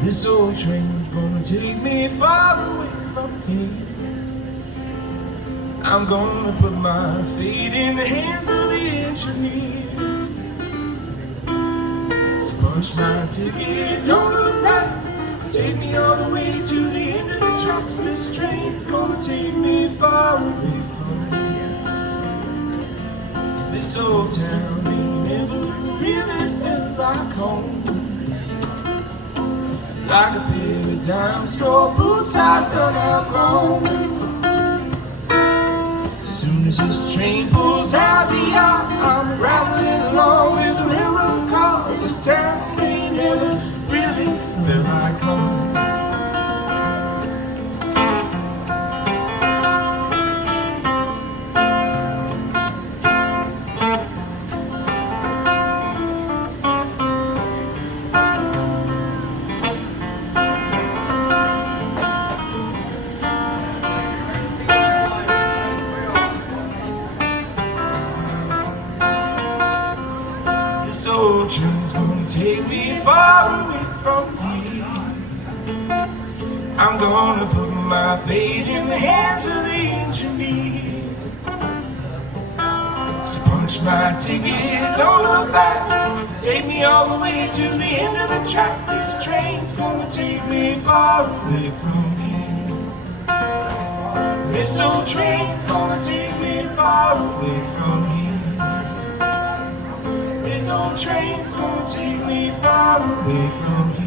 This old train's gonna take me far away from here. I'm gonna put my fate in the hands of the engineer. So punch my ticket, don't look back. Take me all the way to the end of the tracks. This train's gonna take me far away from here. This old town ain't never really felt like home. Like a pair of dime store boots I've done outgrown. Soon as this train pulls out the yard, I'm rattling along with the railroad cars. This town ain't never really felt like home. This old train's gonna take me far away from here. I'm gonna put my fate in the hands of the engineer. So punch my ticket, don't look back. Take me all the way to the end of the track. This train's gonna take me far away from here. This old train's gonna take me far away from here. This old train's gonna take me far away from here.